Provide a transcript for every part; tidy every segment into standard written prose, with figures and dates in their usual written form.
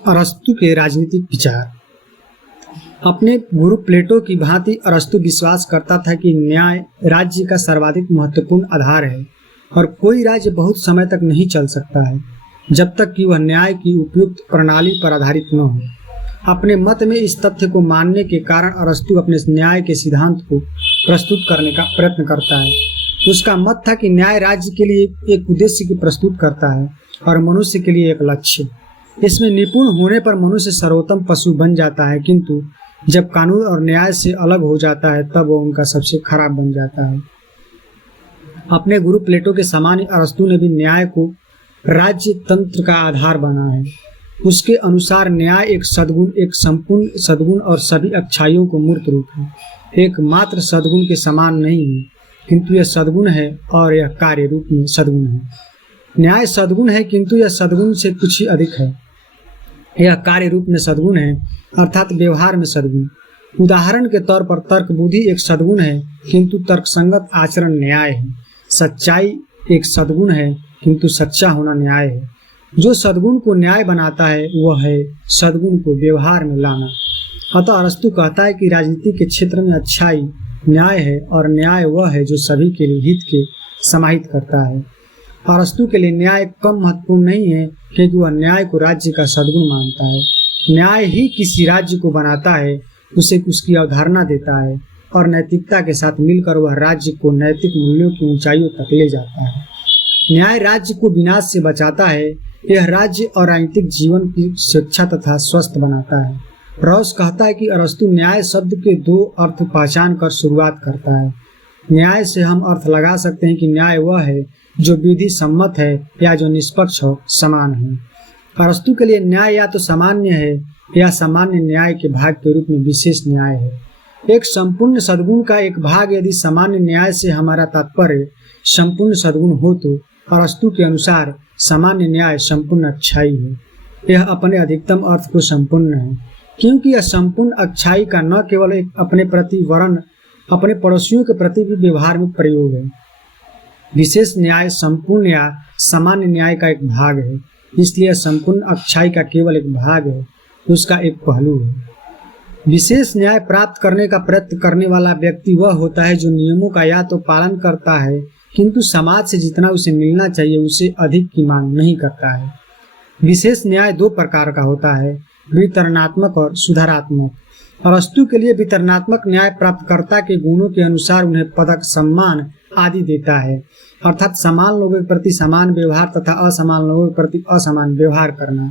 अरस्तु के राजनीतिक विचार। अपने गुरु प्लेटो की भांति अरस्तु विश्वास करता था कि न्याय राज्य का सर्वाधिक महत्वपूर्ण आधार है और कोई राज्य बहुत समय तक नहीं चल सकता है जब तक कि वह न्याय की उपयुक्त प्रणाली पर आधारित न हो। अपने मत में इस तथ्य को मानने के कारण अरस्तु अपने न्याय के सिद्धांत को प्रस्तुत करने का प्रयत्न करता है। उसका मत था कि न्याय राज्य के लिए एक उद्देश्य की प्रस्तुत करता है और मनुष्य के लिए एक लक्ष्य। इसमें निपुण होने पर मनुष्य सर्वोत्तम पशु बन जाता है, किंतु जब कानून और न्याय से अलग हो जाता है तब वह उनका सबसे खराब बन जाता है। अपने गुरु प्लेटो के समान अरस्तु ने भी न्याय को राज्य तंत्र का आधार बना है। उसके अनुसार न्याय एक सद्गुण, एक संपूर्ण सद्गुण और सभी अच्छाइयों को मूर्त रूप है। एक मात्र सद्गुण के समान नहीं है, किंतु यह सद्गुण है और यह कार्य रूप में सद्गुण है। न्याय सद्गुण है, किंतु यह सद्गुण से कुछ ही अधिक है। यह कार्य रूप में सद्गुण है, अर्थात व्यवहार में सद्गुण। उदाहरण के तौर पर तर्क बुद्धि एक सद्गुण है, किंतु तर्कसंगत आचरण न्याय है। सच्चाई एक सद्गुण है, किंतु सच्चा होना न्याय है। जो सद्गुण को न्याय बनाता है वह है सद्गुण को व्यवहार में लाना। अतः अरस्तु कहता है कि राजनीति के क्षेत्र में अच्छाई न्याय है और न्याय वह है जो सभी के लिए हित के समाहित करता है। अरस्तु के लिए न्याय कम महत्वपूर्ण नहीं है, क्योंकि वह न्याय को राज्य का सद्गुण मानता है। न्याय ही किसी राज्य को बनाता है, उसे उसकी अवधारणा देता है और नैतिकता के साथ मिलकर वह राज्य को नैतिक मूल्यों की ऊंचाइयों तक ले जाता है। न्याय राज्य को विनाश से बचाता है। यह राज्य और राजनीतिक जीवन की शिक्षा तथा स्वस्थ बनाता है। रॉस कहता है कि अरस्तु न्याय शब्द के दो अर्थ पहचान कर शुरुआत करता है। न्याय से हम अर्थ लगा सकते हैं कि न्याय वह है जो विधि सम्मत है या जो निष्पक्ष हो, समान है। अरस्तु के लिए न्याय या तो सामान्य है या सामान्य न्याय के भाग के रूप में विशेष न्याय है। एक संपूर्ण सद्गुण का एक भाग यदि सामान्य न्याय से हमारा तात्पर्य संपूर्ण सद्गुण हो तो अरस्तु के अनुसार सामान्य न्याय संपूर्ण अच्छाई है। यह अपने अधिकतम अर्थ को संपूर्ण है, क्योंकि यह संपूर्ण अच्छाई का न केवल एक अपने प्रति वरन अपने पड़ोसियों के प्रति भी व्यवहार में प्रयोग है। विशेष न्याय संपूर्ण या सामान्य न्याय का एक भाग है, इसलिए संपूर्ण अच्छाई का केवल एक भाग है, उसका एक पहलू है। विशेष न्याय प्राप्त करने का प्रयत्न करने वाला व्यक्ति वह होता है जो नियमों का या तो पालन करता है, किंतु समाज से जितना उसे मिलना चाहिए उसे अधिक की मांग नहीं करता है। विशेष न्याय दो प्रकार का होता है, वितरणात्मक और सुधारात्मक। अरस्तु के लिए वितरणात्मक न्याय प्राप्तकर्ता के गुणों के अनुसार उन्हें पदक, सम्मान आदि देता है, अर्थात समान लोगों के प्रति समान व्यवहार तथा असमान लोगों के प्रति असमान व्यवहार करना।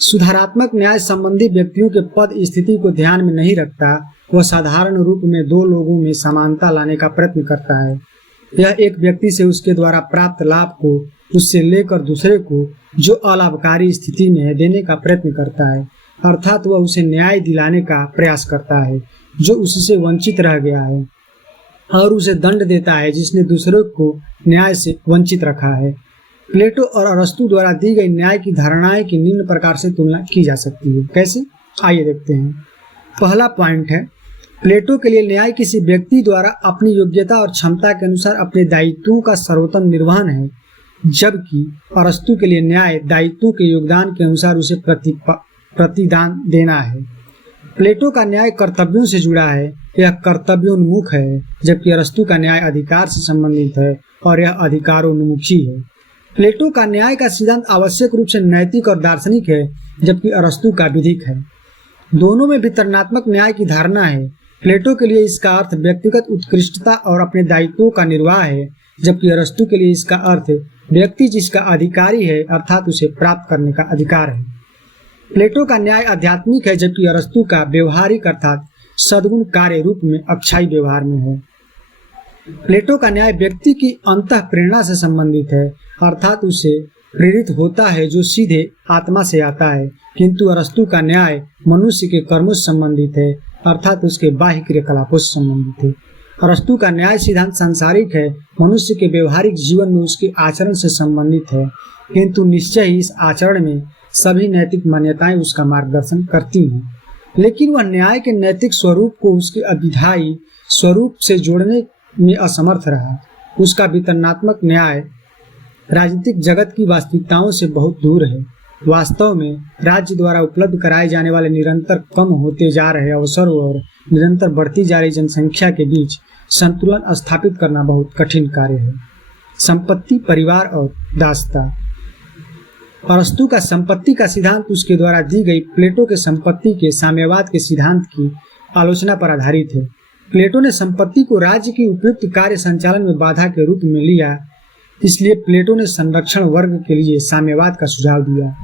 सुधारात्मक न्याय संबंधी व्यक्तियों के पद स्थिति को ध्यान में नहीं रखता। वह साधारण रूप में दो लोगों में समानता लाने का प्रयत्न करता है। यह एक व्यक्ति से उसके द्वारा प्राप्त लाभ को उससे लेकर दूसरे को जो अलाभकारी स्थिति में है देने का प्रयत्न करता है, अर्थात वह उसे न्याय दिलाने का प्रयास करता है जो उससे वंचित रह गया है, और उसे दंड देता है जिसने दूसरों को न्याय से वंचित रखा है। प्लेटो और अरस्तु द्वारा दी गई न्याय की धारणाएं की निम्न प्रकार से तुलना की जा सकती है। कैसे? आइए देखते हैं। पहला पॉइंट है, प्लेटो के लिए न्याय किसी व्यक्ति द्वारा अपनी योग्यता और क्षमता के अनुसार अपने दायित्वों का सर्वोत्तम निर्वहन है, जबकि अरस्तु के लिए न्याय दायित्वों के योगदान के अनुसार उसे प्रतिदान देना है। प्लेटो का न्याय कर्तव्यों से जुड़ा है, यह कर्तव्योन्मुख है, जबकि अरस्तु का न्याय अधिकार से संबंधित है और यह अधिकारोन्मुखी है। प्लेटो का न्याय का सिद्धांत आवश्यक रूप से नैतिक और दार्शनिक है, जबकि अरस्तु का विधिक है। दोनों में वितरणात्मक न्याय की धारणा है। प्लेटो के लिए इसका अर्थ व्यक्तिगत उत्कृष्टता और अपने दायित्वों का निर्वाह है, जबकि अरस्तु के लिए इसका अर्थ व्यक्ति जिसका अधिकारी है, अर्थात उसे प्राप्त करने का अधिकार है। प्लेटो का न्याय आध्यात्मिक है, जबकि अरस्तु का व्यवहारिक अर्थात सद्गुण कार्य रूप में अक्षय व्यवहार में है। प्लेटो का न्याय व्यक्ति की अंतः प्रेरणा से संबंधित है, अर्थात उसे प्रेरित होता है जो सीधे आत्मा से आता है, किंतु अरस्तु का न्याय मनुष्य के कर्मों से संबंधित है, अर्थात उसके बाह्य क्रियाकलापों से संबंधित है। अरस्तु का न्याय सिद्धांत सांसारिक है, मनुष्य के व्यवहारिक जीवन में उसके आचरण से संबंधित है, किंतु निश्चय ही इस आचरण में सभी नैतिक मान्यताएं उसका मार्गदर्शन करती हैं। लेकिन वह न्याय के नैतिक स्वरूप को उसके अविधायी स्वरूप से जोड़ने में असमर्थ रहा। उसका वितरणात्मक न्याय राजनीतिक जगत की वास्तविकताओं से बहुत दूर है। वास्तव में राज्य द्वारा उपलब्ध कराए जाने वाले निरंतर कम होते जा रहे अवसरों और निरंतर बढ़ती जा रही जनसंख्या के बीच संतुलन स्थापित करना बहुत कठिन कार्य है। संपत्ति, परिवार और दासता। अरस्तु का संपत्ति का सिद्धांत उसके द्वारा दी गई प्लेटो के संपत्ति के साम्यवाद के सिद्धांत की आलोचना पर आधारित है। प्लेटो ने संपत्ति को राज्य की उपयुक्त कार्य संचालन में बाधा के रूप में लिया, इसलिए प्लेटो ने संरक्षण वर्ग के लिए साम्यवाद का सुझाव दिया।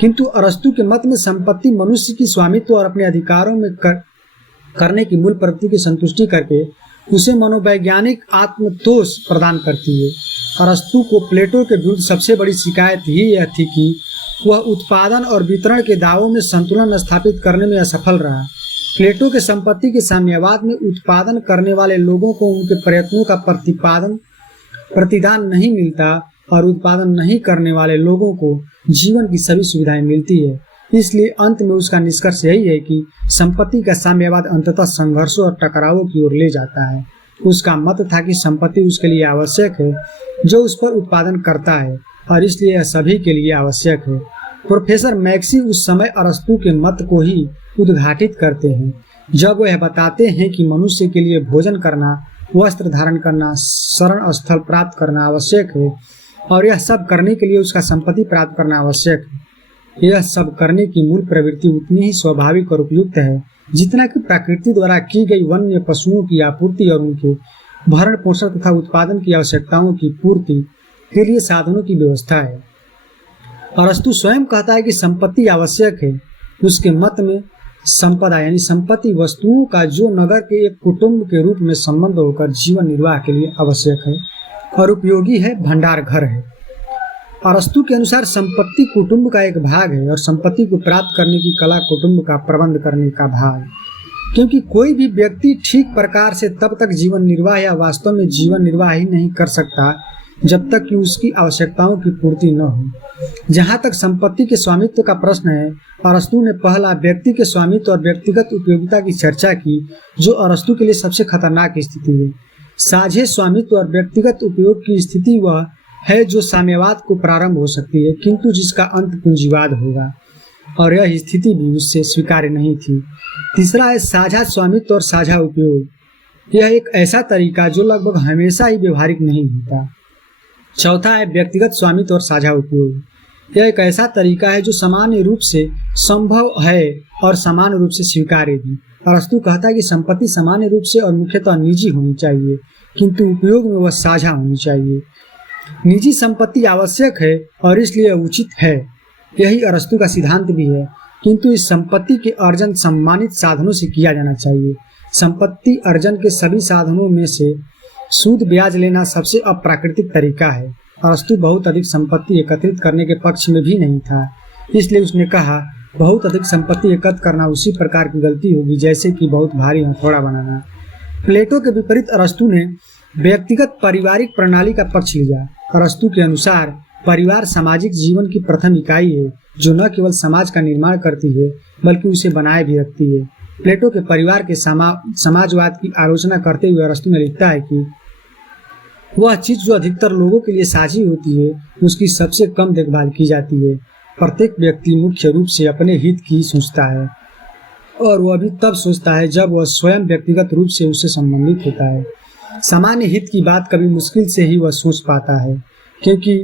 किंतु अरस्तु के मत में संपत्ति मनुष्य की स्वामित्व और अपने अधिकारों में करने की मूल प्रवृत्ति की संतुष्टि करके उसे मनोवैज्ञानिक आत्मतोष प्रदान करती है। अरस्तु को प्लेटो के विरुद्ध सबसे बड़ी शिकायत ही यह थी कि वह उत्पादन और वितरण के दावों में संतुलन स्थापित करने में असफल रहा। प्लेटो के संपत्ति के साम्यवाद में उत्पादन करने वाले लोगों को उनके प्रयत्नों का प्रतिदान नहीं मिलता और उत्पादन नहीं करने वाले लोगों को जीवन की सभी सुविधाएं मिलती है। इसलिए अंत में उसका निष्कर्ष यही है कि संपत्ति का साम्यवाद अंततः संघर्षों और टकरावों की ओर ले जाता है। उसका मत था कि संपत्ति उसके लिए आवश्यक है जो उस पर उत्पादन करता है और इसलिए यह सभी के लिए आवश्यक है। प्रोफेसर मैक्सी उस समय अरस्तु के मत को ही उद्घाटित करते हैं जब वह बताते हैं कि मनुष्य के लिए भोजन करना, वस्त्र धारण करना, शरण स्थल प्राप्त करना आवश्यक है और यह सब करने के लिए उसका संपत्ति प्राप्त करना आवश्यक है। यह सब करने की मूल प्रवृत्ति उतनी ही स्वाभाविक और उपयुक्त है जितना कि प्रकृति द्वारा की गई वन्य पशुओं की आपूर्ति और उनके भरण पोषण तथा उत्पादन की आवश्यकताओं की पूर्ति के लिए साधनों की व्यवस्था है। अरस्तु स्वयं कहता है कि संपत्ति आवश्यक है। उसके मत में संपदा यानी संपत्ति वस्तुओं का जो नगर के एक कुटुंब के रूप में संबंध होकर जीवन निर्वाह के लिए आवश्यक है और उपयोगी है, भंडार घर है। अरस्तु के अनुसार संपत्ति कुटुंब का एक भाग है और संपत्ति को प्राप्त करने की कला कुटुंब का प्रबंध करने का भाग, क्योंकि कोई भी व्यक्ति ठीक प्रकार से तब तक जीवन निर्वाह या वास्तव में जीवन निर्वाह ही नहीं कर सकता जब तक कि उसकी आवश्यकताओं की पूर्ति न हो। जहाँ तक संपत्ति के स्वामित्व का प्रश्न है, अरस्तु ने पहला व्यक्ति के स्वामित्व और व्यक्तिगत उपयोगिता की चर्चा की, जो अरस्तु के लिए सबसे खतरनाक स्थिति है। साझे स्वामित्व और व्यक्तिगत उपयोग की स्थिति वह है जो साम्यवाद को प्रारंभ हो सकती है किंतु जिसका अंत पूंजीवाद होगा, और यह स्थिति भी उससे स्वीकार्य नहीं थी। तीसरा है साझा स्वामित्व और साझा उपयोग। यह एक ऐसा तरीका जो लगभग हमेशा ही व्यवहारिक नहीं होता। चौथा है व्यक्तिगत स्वामित्व और साझा उपयोग। यह एक ऐसा तरीका है जो सामान्य रूप से संभव है और समान रूप से स्वीकार्य भी। अरस्तु कहता है कि संपत्ति सामान्य रूप से और मुख्यतः निजी होनी चाहिए किंतु उपयोग में वह साझा होनी चाहिए। निजी संपत्ति आवश्यक है और इसलिए उचित है, यही अरस्तु का सिद्धांत भी है, किंतु इस संपत्ति के अर्जन सम्मानित साधनों से किया जाना चाहिए। संपत्ति अर्जन के सभी साधनों में से सूद ब्याज लेना सबसे अप्राकृतिक तरीका है। अरस्तु बहुत अधिक संपत्ति एकत्रित करने के पक्ष में भी नहीं था, इसलिए उसने कहा बहुत अधिक संपत्ति एकत्र करना उसी प्रकार की गलती होगी जैसे कि बहुत भारी हथौड़ा बनाना। प्लेटो के विपरीत अरस्तु ने व्यक्तिगत पारिवारिक प्रणाली का पक्ष लिया। अरस्तु के अनुसार परिवार सामाजिक जीवन की प्रथम इकाई है जो न केवल समाज का निर्माण करती है बल्कि उसे बनाए भी रखती है। प्लेटो के परिवार के समाजवाद की आलोचना करते हुए अरस्तु ने लिखता है कि वह चीज जो अधिकतर लोगों के लिए साझी होती है उसकी सबसे कम देखभाल की जाती है। प्रत्येक व्यक्ति मुख्य रूप से अपने हित की सोचता है और वह भी तब सोचता है जब वह स्वयं व्यक्तिगत रूप से उससे संबंधित होता है। सामान्य हित की बात कभी मुश्किल से ही वह सोच पाता है, क्योंकि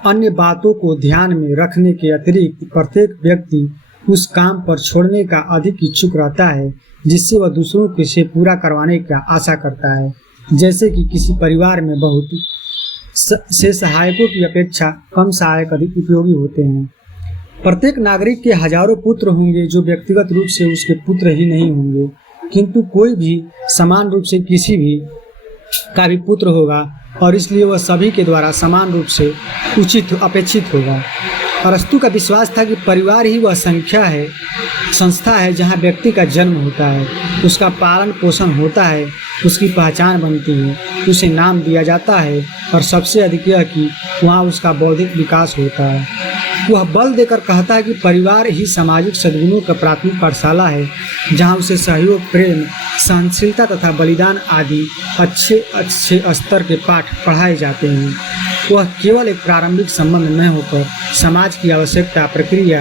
अन्य बातों को ध्यान में रखने के अतिरिक्त प्रत्येक व्यक्ति उस काम पर छोड़ने का अधिक इच्छुक रहता है जिससे वह दूसरों के से पूरा करवाने का आशा करता है। जैसे कि किसी परिवार में बहुत से सहायकों की अपेक्षा कम सहायक अधिक उपयोगी होते हैं। प्रत्येक नागरिक के हजारों पुत्र होंगे जो व्यक्तिगत रूप से उसके पुत्र ही नहीं होंगे, किंतु कोई भी समान रूप से किसी भी का भी पुत्र होगा और इसलिए वह सभी के द्वारा समान रूप से उचित अपेक्षित होगा। अरस्तु का विश्वास था कि परिवार ही वह संस्था है जहाँ व्यक्ति का जन्म होता है, उसका पालन पोषण होता है, उसकी पहचान बनती है, उसे नाम दिया जाता है और सबसे अधिक यह कि वहाँ उसका बौद्धिक विकास होता है। वह बल देकर कहता है कि परिवार ही सामाजिक सद्गुणों का प्राथमिक पाठशाला है जहाँ उसे सहयोग, प्रेम, सहनशीलता तथा बलिदान आदि अच्छे स्तर के पाठ पढ़ाए जाते हैं। वह केवल एक प्रारंभिक संबंध न होकर समाज की आवश्यकता प्रक्रिया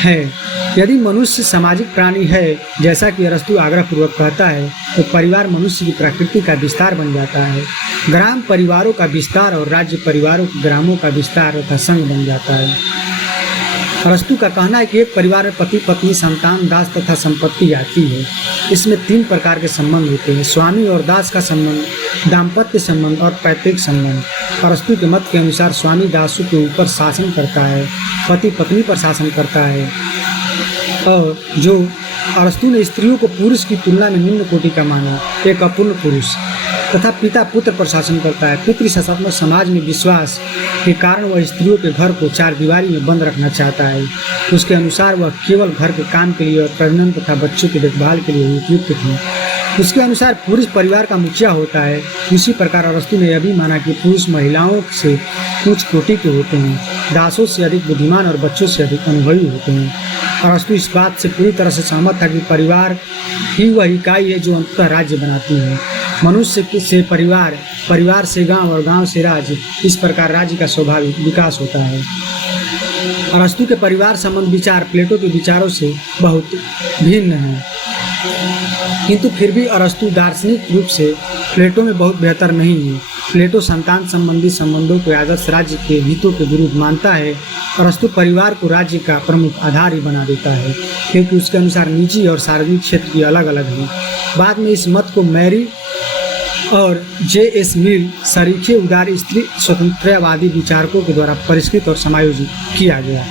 है। यदि मनुष्य सामाजिक प्राणी है, जैसा कि अरस्तु आग्रहपूर्वक कहता है, तो परिवार मनुष्य की प्रकृति का विस्तार बन जाता है। ग्राम परिवारों का विस्तार और राज्य परिवारों के ग्रामों का विस्तार तथा संघ बन जाता है। अरस्तु का कहना है कि एक परिवार में पति पत्नी संतान दास तथा संपत्ति आती है। इसमें 3 प्रकार के संबंध होते हैं: स्वामी और दास का संबंध, दाम्पत्य संबंध और पैतृक संबंध। अरस्तु के मत के अनुसार स्वामी दासों के ऊपर शासन करता है, पति पत्नी पर शासन करता है, और जो अरस्तु ने स्त्रियों को पुरुष की तुलना में निम्न कोटि का माना, एक अपूर्ण पुरुष, तथा पिता पुत्र पर शासन करता है। पितृशासनात्मक समाज में विश्वास के कारण वह स्त्रियों के घर को 4 दीवारी में बंद रखना चाहता है। उसके अनुसार वह केवल घर के काम के लिए और प्रजनन तथा बच्चों की देखभाल के लिए उपयुक्त थी। उसके अनुसार पुरुष परिवार का मुखिया होता है। उसी प्रकार अरस्तु ने यह भी माना कि पुरुष महिलाओं से उच्च कोटि के होते हैं, दासों से अधिक बुद्धिमान और बच्चों से अधिक अनुभवी होते हैं। अरस्तु इस बात से पूरी तरह से सहमत था कि परिवार ही वह इकाई है जो अंततः राज्य बनाती है। मनुष्य से परिवार, परिवार से गांव और गांव से राज्य, इस प्रकार राज्य का स्वाभाविक विकास होता है। अरस्तु के परिवार संबंध विचार प्लेटो के विचारों से बहुत भिन्न है, किंतु फिर भी अरस्तु दार्शनिक रूप से प्लेटो में बहुत बेहतर नहीं है। प्लेटो संतान संबंधी संबंधों को आदर्श राज्य के हितों के विरुद्ध मानता है। अरस्तु परिवार को राज्य का प्रमुख आधार ही बना देता है, क्योंकि उसके अनुसार निजी और सार्वजनिक क्षेत्र की अलग अलग हैं। बाद में इस मत को मैरी और J.S. मिल सरीखे उदार स्त्री स्वतंत्रवादी विचारकों के द्वारा परिष्कृत और समायोजित किया गया।